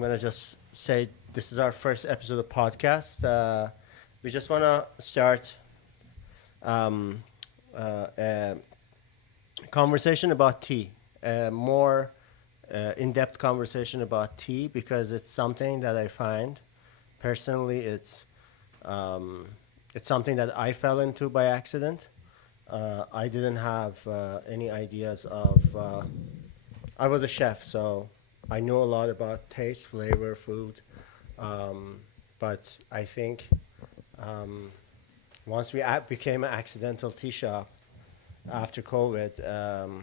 I'm gonna just say this is our first episode of podcast. We just wanna start a conversation about tea, a more in-depth conversation about tea because it's something that I find personally it's something that I fell into by accident. I didn't have any ideas of. I was a chef, so I knew a lot about taste, flavor, food. But I think once we became an accidental tea shop after COVID,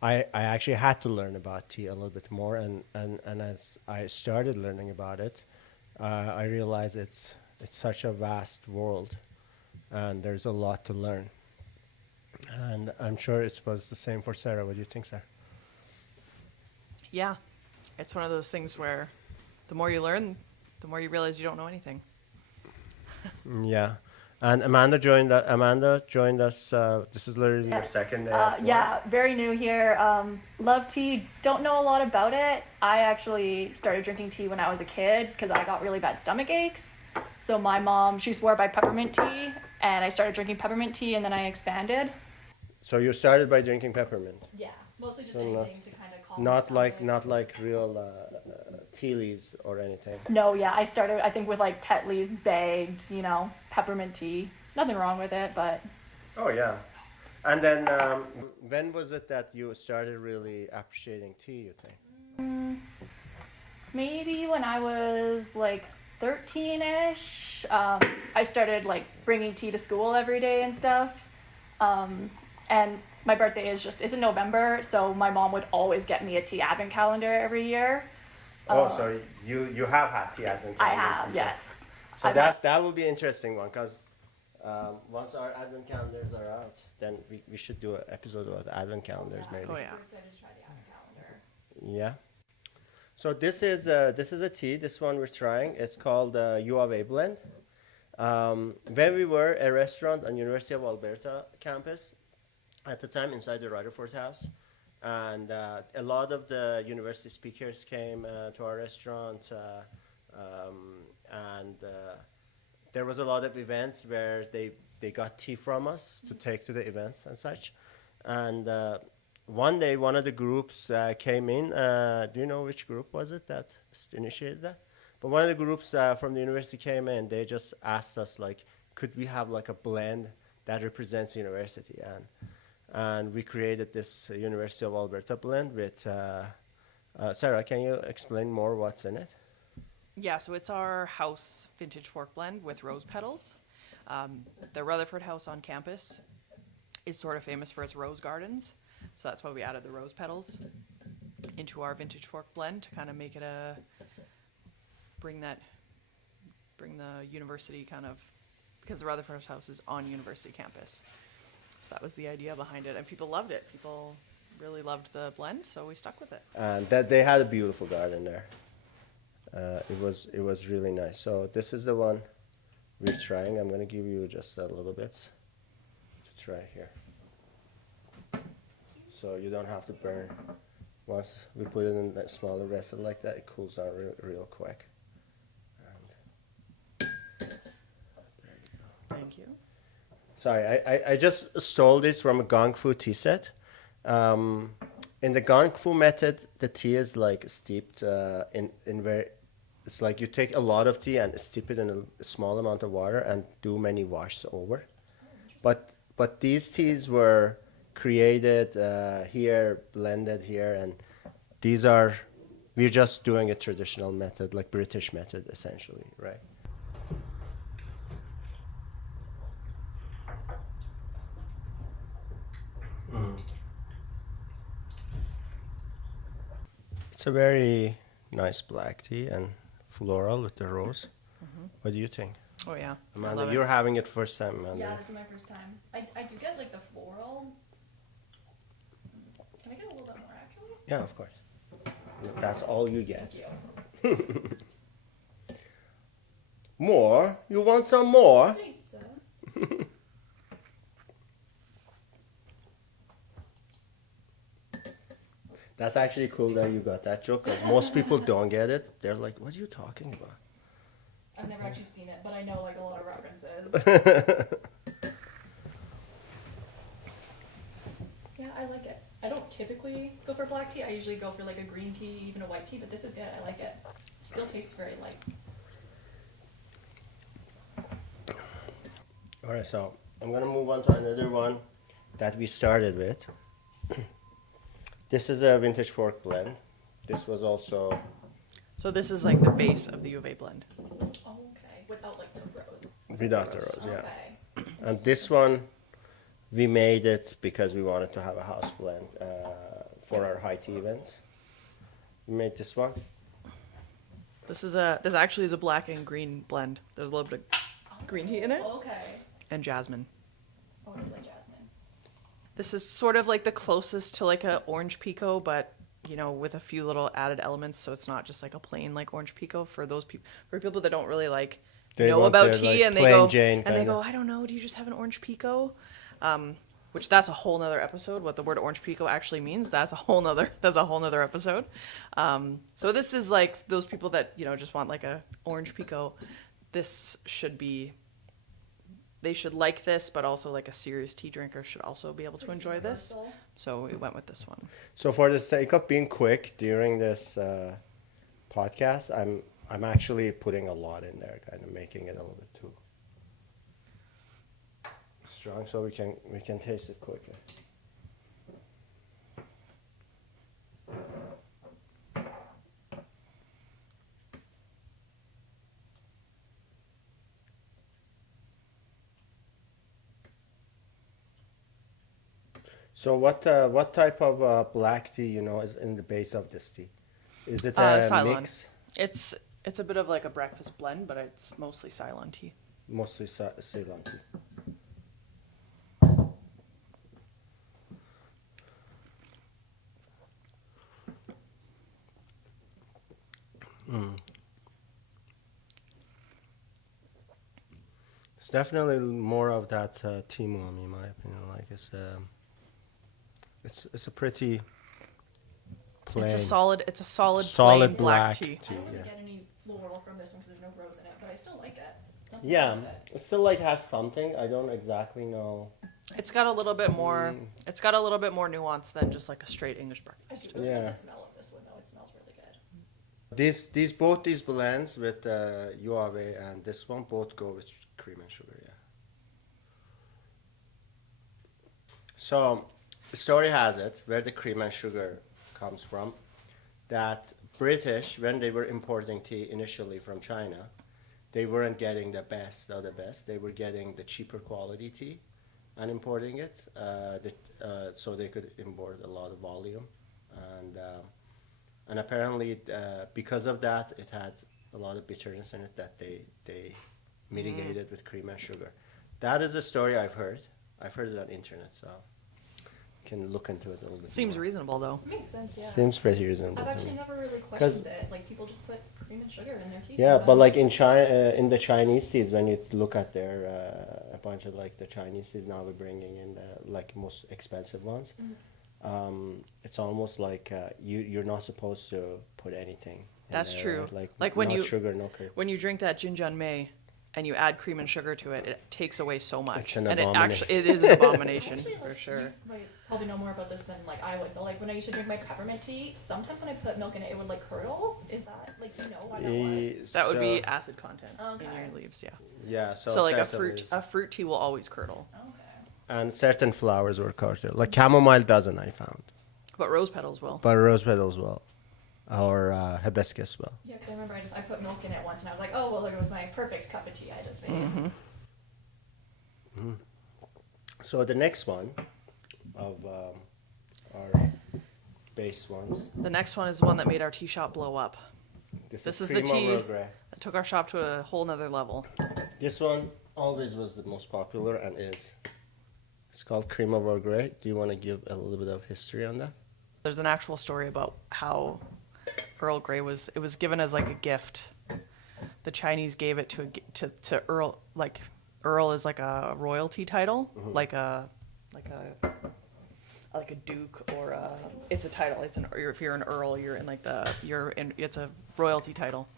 I actually had to learn about tea a little bit more. And as I started learning about it, I realized it's such a vast world, and there's a lot to learn. And I'm sure it was the same for Sarah. What do you think, Sarah? Yeah, it's one of those things where the more you learn, the more you realize you don't know anything. Yeah. And Amanda joined us. This is literally your second day. Yeah, very new here. Love tea. Don't know a lot about it. I actually started drinking tea when I was a kid because I got really bad stomach aches. So my mom, she swore by peppermint tea, and I started drinking peppermint tea, and then I expanded. So you started by drinking peppermint. Yeah, mostly just So anything to kind of calm Not the like stomach. not like real tea leaves or anything. No, yeah, I started, I think, with like Tetley's bagged, peppermint tea. Nothing wrong with it, but Oh yeah. And then when was it that you started really appreciating tea? You think? maybe when I was like 13-ish, I started like bringing tea to school every day and stuff. And my birthday it's in November, so my mom would always get me a tea advent calendar every year. So you have had tea advent I calendars have, before. yes. So I've that will be an interesting one because once our advent calendars are out, then we should do an episode about the advent calendars maybe. Oh yeah. We're excited to try the advent calendar. Yeah. So this is a tea. This one we're trying. It's called U of A blend. When we were a restaurant on University of Alberta campus, at the time inside the Rutherford House, and a lot of the university speakers came to our restaurant, and there was a lot of events where they got tea from us to take to the events and such. And one day, one of the groups came in. Do you know which group was it that initiated that? But one of the groups from the university came in. They just asked us, like, could we have like a blend that represents university? And we created this University of Alberta blend with. Sarah, can you explain more what's in it? Yeah, so it's our house vintage fork blend with rose petals. The Rutherford House on campus is sort of famous for its rose gardens. So that's why we added the rose petals into our vintage fork blend to kind of make it bring the university kind of, because the Rutherford House is on university campus. So that was the idea behind it, and people loved it. People really loved the blend, so we stuck with it. And that they had a beautiful garden there. It was really nice. So this is the one we're trying. I'm gonna give you just a little bit to try here. So you don't have to burn. Once we put it in a smaller vessel like that, it cools down real quick. And there you go. Thank you. Sorry, I just stole this from a Gong Fu tea set. In the Gong Fu method, the tea is like steeped in very. It's like you take a lot of tea and steep it in a small amount of water and do many washes over. But these teas were created here, blended here, and we're just doing a traditional method, like British method, essentially, right? It's a very nice black tea and floral with the rose. What do you think? Oh yeah, I Amanda, love you're it. having it first time, Amanda. Yeah, this is my first time. I do get like the floral. Can I get a little bit more actually? Yeah, of course. That's all you get. Thank you. More? You want some more? Please, sir. That's actually cool that you got that joke, because most people don't get it. They're like, what are you talking about? I've never actually seen it, but I know like a lot of references. Yeah, I like it. I don't typically go for black tea. I usually go for like a green tea, even a white tea, but this is good. I like it. Still tastes very light. All right, so I'm gonna move on to another one that we started with. This is a vintage fork blend. This was also, So this is like the base of the U of A blend. Oh, okay. Without like the rose. without the rose, yeah. Okay. And this one, we made it because we wanted to have a house blend for our high tea events. We made this one. This actually is a black and green blend. There's a little bit of green tea in it Oh, okay. and jasmine. Oh, I like jasmine. This is sort of like the closest to like a orange pico, but you know, with a few little added elements, so it's not just like a plain like orange pico for those people. For people that don't really like They know want about their, tea, like, and they plain go Jane and they kinda. go, I don't know, do you just have an orange pico? Which that's a whole nother episode. What the word orange pico actually means, that's a whole nother episode. So this is like those people that, you know, just want like a orange pico. They should like this, but also like a serious tea drinker should also be able to enjoy this. So we went with this one. So for the sake of being quick during this podcast, I'm actually putting a lot in there, kind of making it a little bit too strong, so we can taste it quickly. So what type of black tea, you know, is in the base of this tea? Is it a Ceylon. mix? It's a bit of like a breakfast blend, but it's mostly Ceylon tea. Mostly Ceylon tea. It's definitely more of that Timum, in my opinion. Like it's a pretty plain. It's a solid solid plain black tea. I don't really yeah. get any floral from this one because there's no rose in it, but I still like it. Nothing Yeah, wrong with it. it still like has something. I don't exactly know. It's got a little bit more. It's got a little bit more nuance than just like a straight English I breakfast. do really Yeah. like the smell of this one though. It smells really good. These blends with UAV and this one both go with cream and sugar. Yeah. So the story has it where the cream and sugar comes from, that British, when they were importing tea initially from China, they weren't getting the best of the best. They were getting the cheaper quality tea and importing it, so they could import a lot of volume. And apparently, because of that, it had a lot of bitterness in it that they mitigated with cream and sugar. That is a story I've heard. I've heard it on internet, so you can look into it a little bit Seems more. reasonable though. It makes sense, yeah. Seems pretty reasonable. I've to actually me. never really questioned it. Like people just put cream and sugar in their tea. Yeah, but sometimes. like in China, in the Chinese teas, when you look at their a bunch of like the Chinese teas now, we're bringing in the like most expensive ones. It's almost like you're not supposed to put anything. in That's there, true. right? Like when no you- sugar, no cream. When you drink that Jinjun Mei and you add cream and sugar to it, it takes away so much. It's an and abomination. it is an abomination Actually, for like, sure. You might probably know more about this than like I would, but like when I used to drink my peppermint tea, sometimes when I put milk in it, it would like curdle. Is that like you know why that was? That would be So- acid content in Okay. your leaves, yeah. Yeah, So like a certainly fruit tea will always curdle. Okay. and certain flowers were curdled. Like chamomile doesn't, I found, But rose petals will. but rose petals will, or hibiscus will. Yeah, because I remember I put milk in it once and I was like, oh well, it was my perfect cup of tea I just made. So the next one of our base ones. The next one is the one that made our tea shop blow up. This is the cream of tea- Earl Grey. That took our shop to a whole nother level. This one always was the most popular and is. It's called cream of Earl Grey. Do you want to give a little bit of history on that? There's an actual story about how Earl Grey was given as like a gift. The Chinese gave it to Earl, like Earl is like a royalty title, like a like a duke or it's a title. If you're an earl, you're in like it's a royalty title.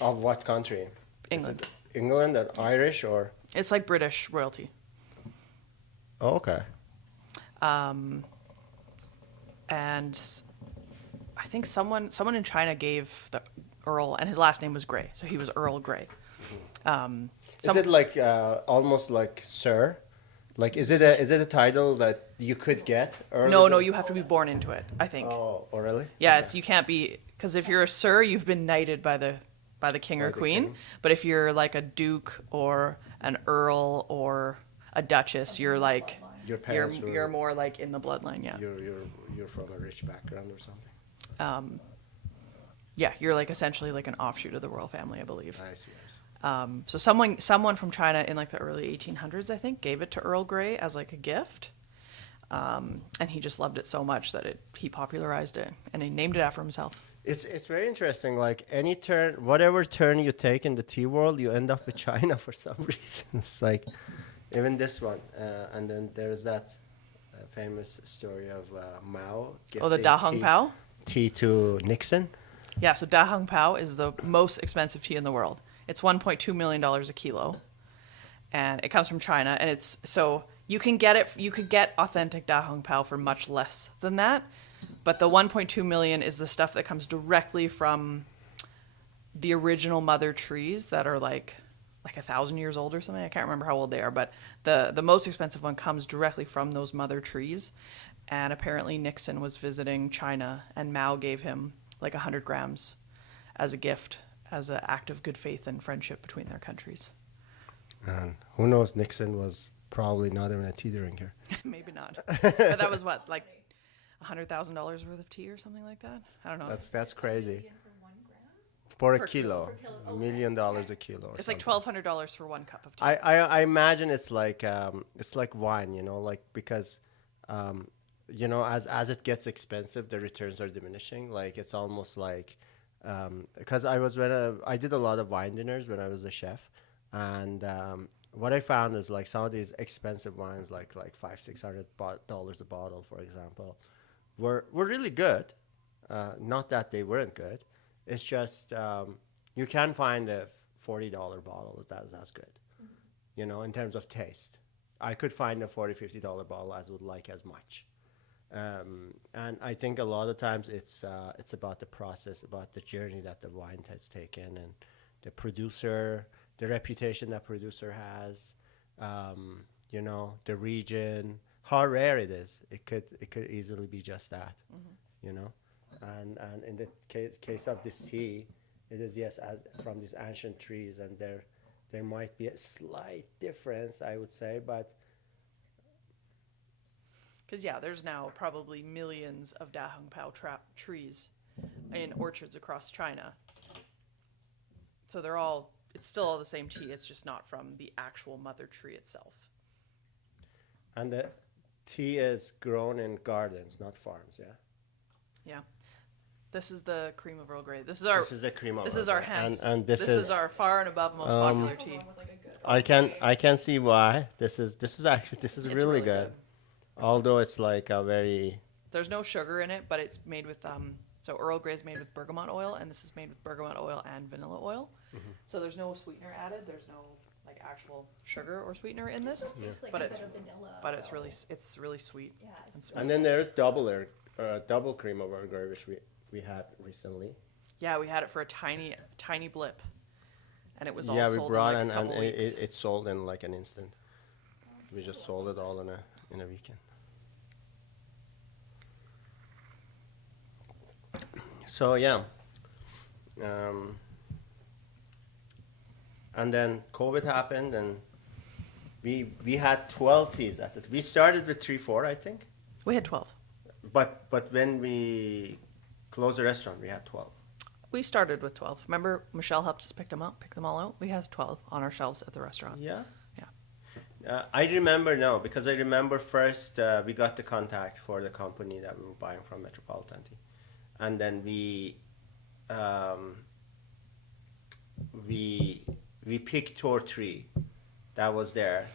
Of what country? England. Is it England or Irish or? It's like British royalty. Oh, okay. And I think someone in China gave the Earl, and his last name was Grey, so he was Earl Grey. Is it like almost like Sir? Like is it a title that you could get? Earl, No, you have to be born into it, I think. Oh, really? Yeah, Okay. you can't be, because if you're a Sir, you've been knighted by the king or the queen. king. But if you're like a duke or an earl or a duchess, you're like Your parents were- you're more like in the bloodline. Yeah. You're from a rich background or something. Yeah, you're like essentially like an offshoot of the royal family, I believe. I see. So someone from China in like the early 1800s, I think, gave it to Earl Grey as like a gift. And he just loved it so much that he popularized it and he named it after himself. It's very interesting. Like any turn, whatever turn you take in the tea world, you end up with China for some reason. It's like even this one, and then there's that famous story of Mao Oh, the gifting Da Hong Pao? tea to Nixon. Yeah, so Da Hong Pao is the most expensive tea in the world. It's $1.2 million a kilo, and it comes from China. And you could get authentic Da Hong Pao for much less than that, but the 1.2 million is the stuff that comes directly from the original mother trees that are like 1,000 years old or something. I can't remember how old they are, but the most expensive one comes directly from those mother trees. And apparently Nixon was visiting China, and Mao gave him like 100 grams as a gift, as an act of good faith and friendship between their countries. And who knows? Nixon was probably not even a tea drinker. Maybe not. But that was what, like $100,000 worth of tea or something like that? I don't know. That's crazy. For a Per kilo, $1 million a kilo. Or It's like something. $1,200 for one cup of tea. I imagine it's like wine, like because as it gets expensive, the returns are diminishing. Like it's almost like because I did a lot of wine dinners when I was a chef, and what I found is like some of these expensive wines, like $500-600 a bottle, for example, were really good. Not that they weren't good. It's just you can find a $40 bottle that's as good, in terms of taste. I could find a $40-50 bottle as would like as much. And I think a lot of times it's about the process, about the journey that the wine has taken, and the producer, the reputation that producer has, the region, how rare it is. It could easily be just that, And in the case of this tea, it is from these ancient trees, and there might be a slight difference, I would say, but. Because, there's now probably millions of Da Hong Pao trees in orchards across China. So it's still all the same tea, it's just not from the actual mother tree itself. And the tea is grown in gardens, not farms, yeah? Yeah. This is the cream of Earl Grey. This is the cream of Earl Grey. This is our hands. And this is our far and above most popular tea. I can see why. This is really good. Good. Although it's like a very... There's no sugar in it, but it's made with... So Earl Grey is made with bergamot oil, and this is made with bergamot oil and vanilla oil. Mm-hmm. So there's no sweetener added. There's no actual sugar or sweetener in this. But it's really sweet. Yeah, and then there's double cream of Earl Grey, which we had recently. Yeah, we had it for a tiny blip, and it was all sold we brought in like a couple weeks. it sold in like an instant. We just sold it all in a weekend. So and then COVID happened, and we had 12 teas at it. We started with 3-4, I think. We had 12. But when we closed the restaurant, we had 12. We started with 12. Remember, Michelle helped us pick them all out. We had 12 on our shelves at the restaurant. Yeah. Yeah. I remember because I remember first we got the contact for the company that we were buying from, Metropolitan Tea, and then we picked 2 or 3 that was there,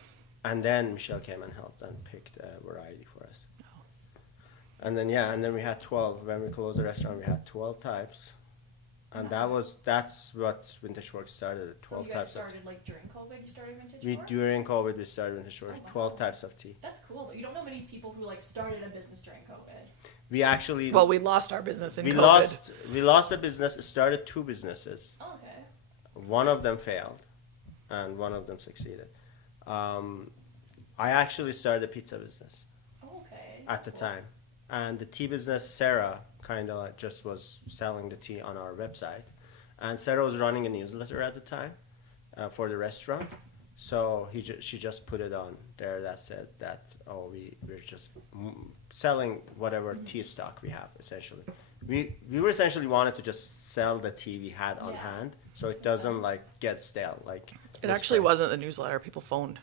and then Michelle came and helped and picked a variety for us. And then we had 12. When we closed the restaurant, we had 12 types. And that's what Vintage Works started. 12 So you guys types of started like during COVID. You started Vintage we Work? during COVID we started Vintage Works. Oh, wow. 12 types of tea. That's cool though. You don't know many people who like started a business during COVID. We actually Well, we lost our business in we COVID. lost a business. Started 2 businesses. Oh, okay. One of them failed, and one of them succeeded. I actually started a pizza business Oh, okay. at the time, and the tea business, Sarah, kind of just was selling the tea on our website, and Sarah was running a newsletter at the time for the restaurant. So she just put it on there that said that we're just selling whatever tea stock we have essentially. We were essentially wanted to just sell the tea we had on hand, so it doesn't like get stale. Like It actually wasn't the newsletter. People phoned.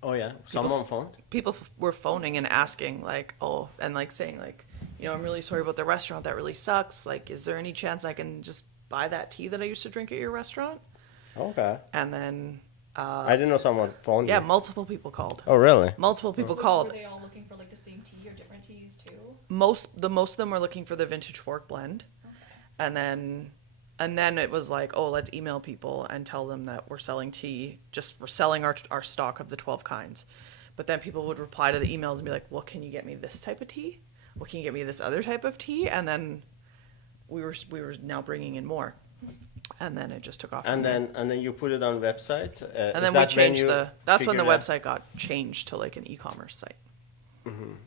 Oh yeah, someone phoned. People were phoning and asking like, oh, and like saying like, I'm really sorry about the restaurant. That really sucks. Like, is there any chance I can just buy that tea that I used to drink at your restaurant? Okay. And then I didn't know someone phoned. yeah, you. multiple people called. Oh really? Multiple people Were called. they all looking for like the same tea or different teas too? Most of them were looking for the vintage fork blend, and then it was like, oh, let's email people and tell them that we're selling tea. We're selling our stock of the 12 kinds. But then people would reply to the emails and be like, well, can you get me this type of tea? Well, can you get me this other type of tea? And then we were now bringing in more, and then it just took off. And then you put it on the website. And then we changed that's when the website got changed to like an e-commerce site.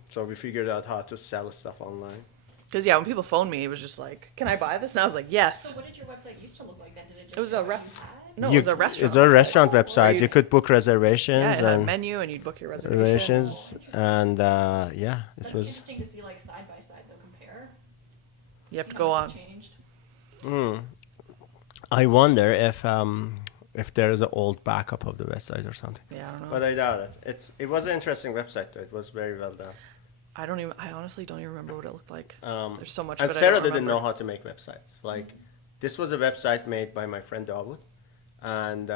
So we figured out how to sell stuff online. Because when people phoned me, it was just like, can I buy this? And I was like, yes. So what did your website used to look like then? Did it just It was show a what rep. you had? No, it was a restaurant. It's a restaurant Where website. You could book Yeah, reservations it had a and menu, and you'd book your reservation. reservations, and it That'd be was. interesting to see like side by side though, compare. You have See to how go much on. it changed. I wonder if there is an old backup of the website or something. Yeah, I don't know. But I doubt it. It was an interesting website though. It was very well done. I honestly don't even remember what it looked like. There's so much. And of it Sarah I don't didn't know remember. how to make websites. Like, this was a website made by my friend Dawood, and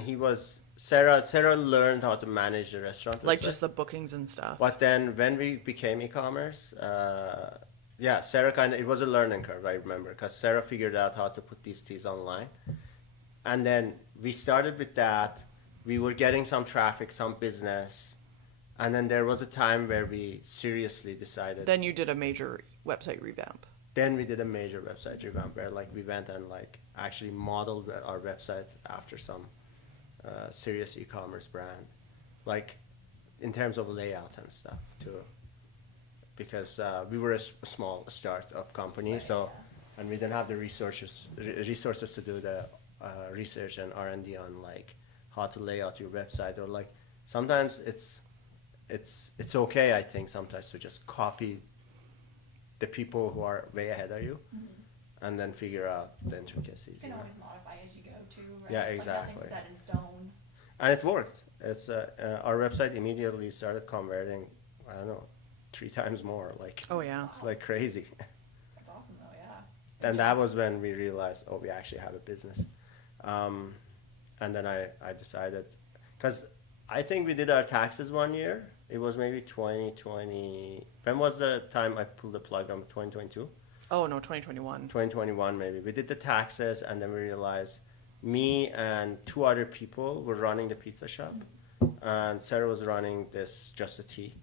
he was Sarah learned how to manage the restaurant. Like website. just the bookings and stuff. But then when we became e-commerce, Sarah it was a learning curve. I remember because Sarah figured out how to put these teas online, and then we started with that. We were getting some traffic, some business. And then there was a time where we seriously decided. Then you did a major website revamp. Then we did a major website revamp where we went and actually modeled our website after some serious e-commerce brand, in terms of layout and stuff too. Because we were a small startup company, and we didn't have the resources to do the research and R&D on how to lay out your website, or sometimes it's okay, I think, sometimes to just copy the people who are way ahead of you, and then figure out the intricacies. You can always modify as you go too, right? Yeah, Like, exactly. nothing's set in stone. And it worked. It's our website immediately started converting, I don't know, 3 times more. Oh yeah. It's crazy. That's awesome though, yeah. And that was when we realized, we actually have a business. And then I decided, because I think we did our taxes one year. It was maybe 2020. When was the time I pulled the plug on 2022? Oh no, 2021. 2021 maybe. We did the taxes, and then we realized me and 2 other people were running the pizza shop, and Sarah was running just a tea.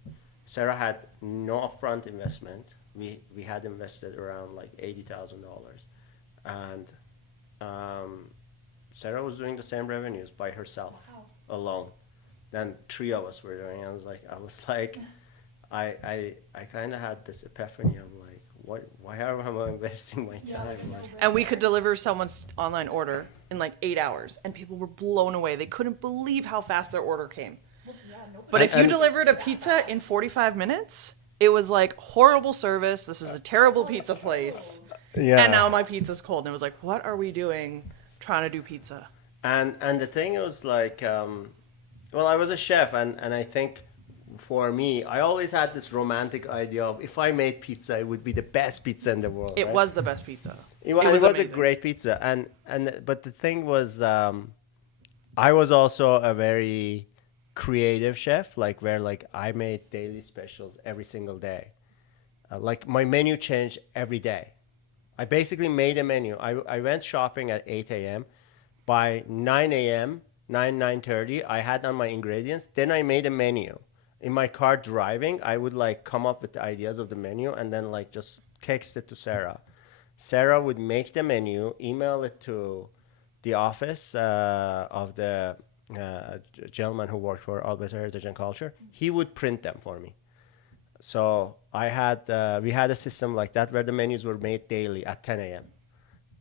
Sarah had no upfront investment. We had invested around $80,000, and Sarah was doing the same revenues by herself, alone. Then 3 of us were doing it. I kind of had this epiphany of why am I wasting my time? And we could deliver someone's online order in 8 hours, and people were blown away. They couldn't believe how fast their order came. But if you delivered a pizza in 45 minutes, it was horrible service. This is a terrible pizza place. Yeah. And now my pizza's cold. And it was what are we doing trying to do pizza? And the thing was I was a chef, and I think for me, I always had this romantic idea of if I made pizza, it would be the best pizza in the world. It right? was the best pizza. It was a amazing. great pizza, but the thing was, I was also a very creative chef, like where like I made daily specials every single day. Like my menu changed every day. I basically made a menu. I went shopping at 8 a.m. By 9 a.m., 9:30, I had on my ingredients. Then I made a menu. In my car driving, I would like come up with the ideas of the menu and then like just text it to Sarah. Sarah would make the menu, email it to the office of the gentleman who worked for Alberta Heritage and Culture. He would print them for me. So we had a system like that where the menus were made daily at 10 a.m.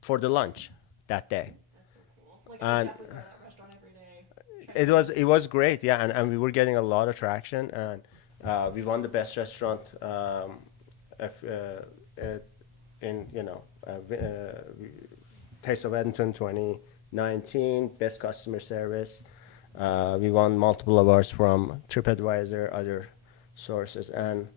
for the lunch that day. That's so cool. Like And at that restaurant every day. it was great, yeah, and we were getting a lot of traction, and we won the best restaurant in Taste of Edmonton 2019, best customer service. We won multiple awards from TripAdvisor, other sources, and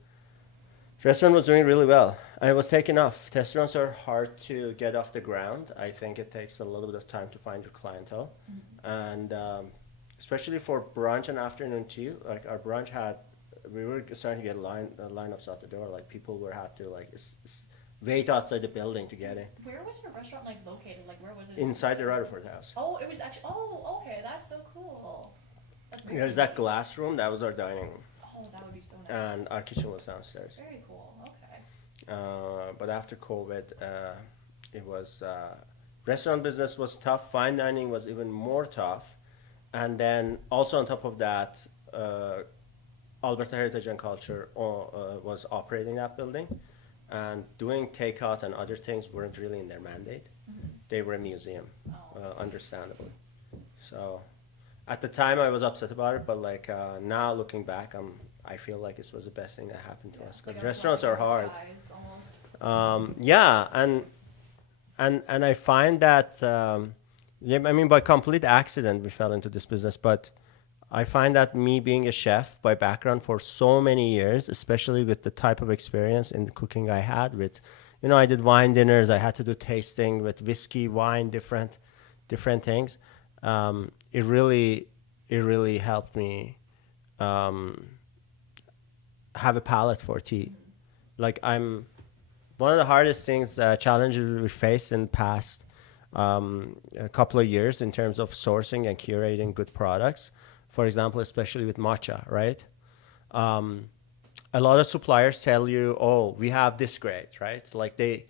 the restaurant was doing really well, and it was taking off. Restaurants are hard to get off the ground. I think it takes a little bit of time to find your clientele, and especially for brunch and afternoon tea. Like our brunch we were starting to get lineups out the door. Like people had to like wait outside the building to get in. Where was your restaurant like located? Like where was it? Inside the Rutherford House. Oh, it was actually. Oh, okay, that's so cool. That's very There's that glass room. That was our dining room, Oh, that would be so nice. and our kitchen was downstairs. Very cool. Okay. But after COVID, it was restaurant business was tough. Fine dining was even more tough, and then also on top of that, Alberta Heritage and Culture was operating that building, and doing takeout and other things weren't really in their mandate. They were a museum, understandably. So, at the time, I was upset about it, but like now looking back, I feel like this was the best thing that happened to us, because Like restaurants are hard. size, almost. Yeah, and I find that yeah, I mean by complete accident we fell into this business, but I find that me being a chef by background for so many years, especially with the type of experience in the cooking I had with, I did wine dinners, I had to do tasting with whiskey, wine, different things. It really helped me have a palate for tea. Like one of the hardest things, challenges we faced in the past a couple of years in terms of sourcing and curating good products. For example, especially with matcha, right? A lot of suppliers tell you, oh, we have this grade, right? Like they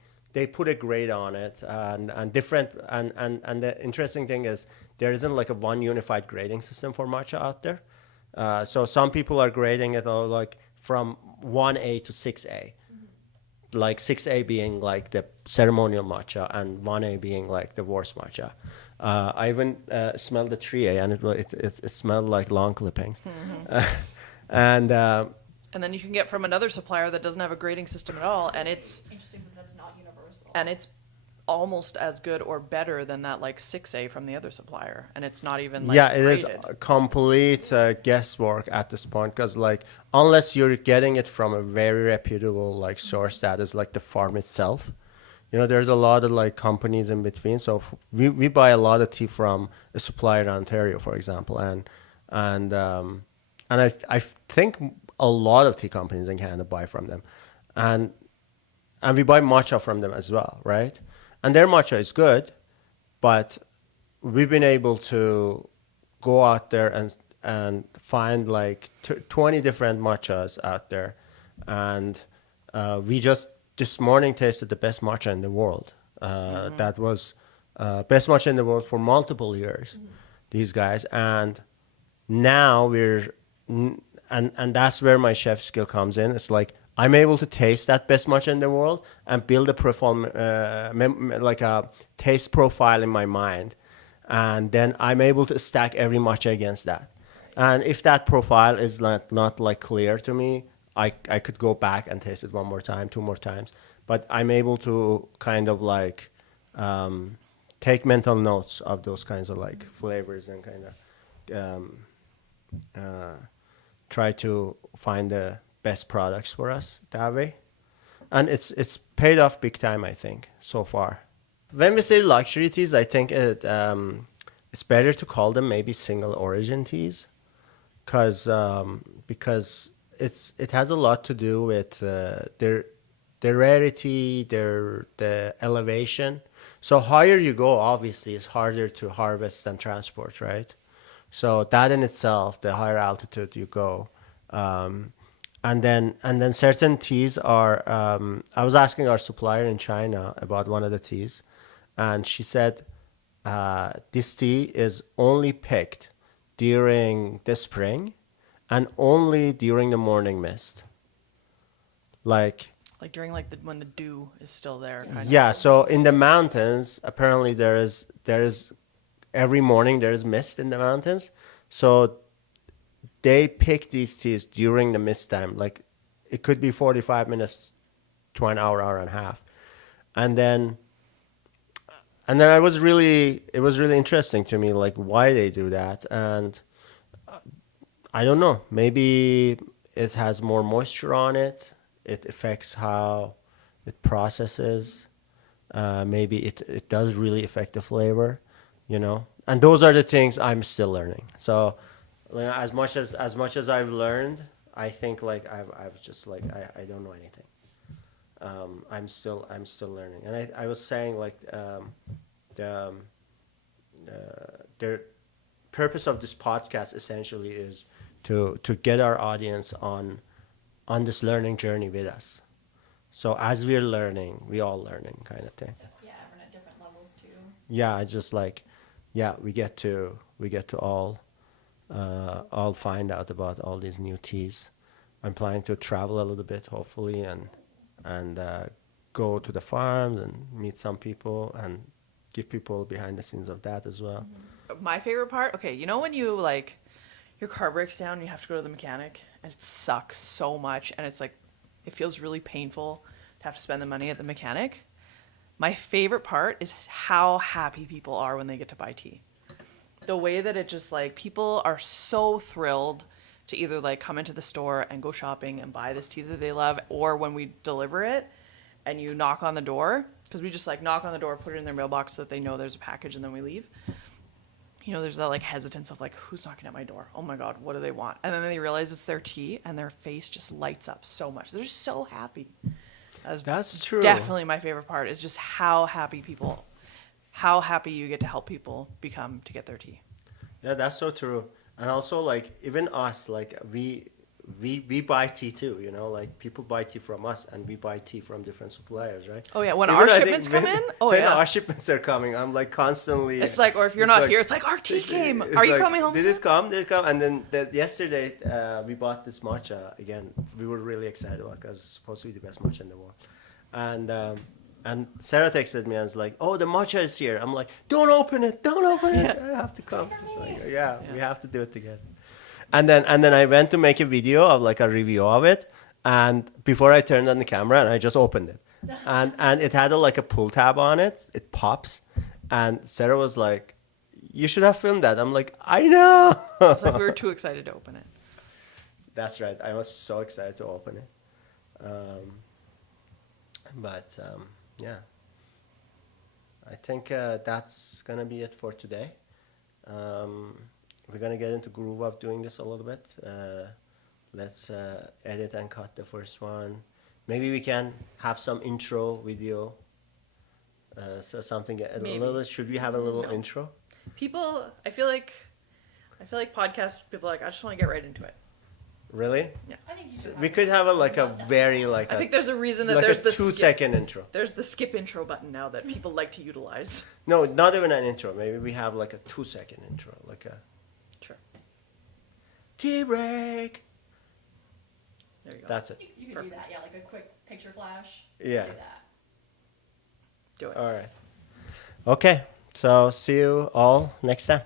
put a grade on it, and different, and the interesting thing is there isn't like a one unified grading system for matcha out there. So some people are grading it like from 1A to 6A. Like 6A being like the ceremonial matcha and 1A being like the worst matcha. I even smelled the 3A, and it smelled like lawn clippings. And then you can get from another supplier that doesn't have a grading system at all, and it's Interesting that that's not universal. and it's almost as good or better than that like 6A from the other supplier, and it's not even like yeah, it is graded. complete guesswork at this point, because like unless you're getting it from a very reputable like source that is like the farm itself, there's a lot of like companies in between. So we buy a lot of tea from a supplier in Ontario, for example, and I think a lot of tea companies in Canada buy from them, and we buy matcha from them as well, right? And their matcha is good, but we've been able to go out there and find like 20 different matchas out there, and we just this morning tasted the best matcha in the world. That was best matcha in the world for multiple years. These guys, and now and that's where my chef skill comes in. It's like I'm able to taste that best matcha in the world and build a profile, like a taste profile in my mind, and then I'm able to stack every matcha against that. And if that profile is not like clear to me, I could go back and taste it one more time, two more times. But I'm able to kind of like take mental notes of those kinds of like flavors and kind of try to find the best products for us that way. And it's paid off big time, I think, so far. When we say luxury teas, I think it's better to call them maybe single origin teas, because it has a lot to do with their rarity, the elevation. So higher you go, obviously, it's harder to harvest and transport, right? So that in itself, the higher altitude you go, and then certain teas are. I was asking our supplier in China about one of the teas, and she said this tea is only picked during the spring, and only during the morning mist. Like during like when the dew is still there. Kind of. yeah, so in the mountains, apparently there is every morning there is mist in the mountains. So they pick these teas during the mist time. Like it could be 45 minutes to an hour, hour and a half. And then it was really interesting to me, like why they do that. And I don't know, maybe it has more moisture on it. It affects how it processes. Maybe it does really affect the flavor, And those are the things I'm still learning. So, as much as I've learned, I think like I've just like I don't know anything. I'm still learning, and I was saying like the purpose of this podcast essentially is to get our audience on this learning journey with us. So as we're learning, we all learning kind of thing. Yeah, everyone at different levels too. Yeah, I just like, we get to all find out about all these new teas. I'm planning to travel a little bit, hopefully, and go to the farms and meet some people and give people behind the scenes of that as well. My favorite part, okay, when you like your car breaks down and you have to go to the mechanic and it sucks so much and it's like it feels really painful to have to spend the money at the mechanic. My favorite part is how happy people are when they get to buy tea. The way that it just like people are so thrilled to either like come into the store and go shopping and buy this tea that they love, or when we deliver it and you knock on the door, because we just like knock on the door, put it in their mailbox so that they know there's a package and then we leave. There's that like hesitance of like, who's knocking at my door? Oh my God, what do they want? And then they realize it's their tea and their face just lights up so much. They're just so happy. That's true. Definitely my favorite part is just how happy you get to help people become to get their tea. Yeah, that's so true. And also like even us, like we buy tea too, like people buy tea from us and we buy tea from different suppliers, right? Oh yeah, when even our shipments come in, when our shipments are coming, I'm like constantly. It's like, or if you're not here, it's like our tea came. Are you coming home? Did it come? And then yesterday we bought this matcha again. We were really excited about because it's supposed to be the best matcha in the world, and Sarah texted me and was like, "Oh, the matcha is here." I'm like, "Don't open it! Don't open it! I have to come." It's like, yeah, we have to do it together. And then I went to make a video of like a review of it, and before I turned on the camera, and I just opened it, and it had like a pull tab on it. It pops, and Sarah was like, "You should have filmed that." I'm like, "I know." It's like we were too excited to open it. That's right. I was so excited to open it, yeah. I think that's gonna be it for today. We're going to get into groove of doing this a little bit. Let's edit and cut the first one. Maybe we can have some intro video. So something a little bit. Should we have a little intro? People, I feel like podcast people are like, I just want to get right into it. Really? Yeah. I think we could have a very I think there's a reason that like there's a the 2-second intro. There's the skip intro button now that people like to utilize. No, not even an intro. Maybe we have like a 2-second intro, like a Sure. tea break. There you go. That's it. You can do that, yeah, like a quick picture flash. Yeah. Do that. Do it. All right. Okay. So see you all next time.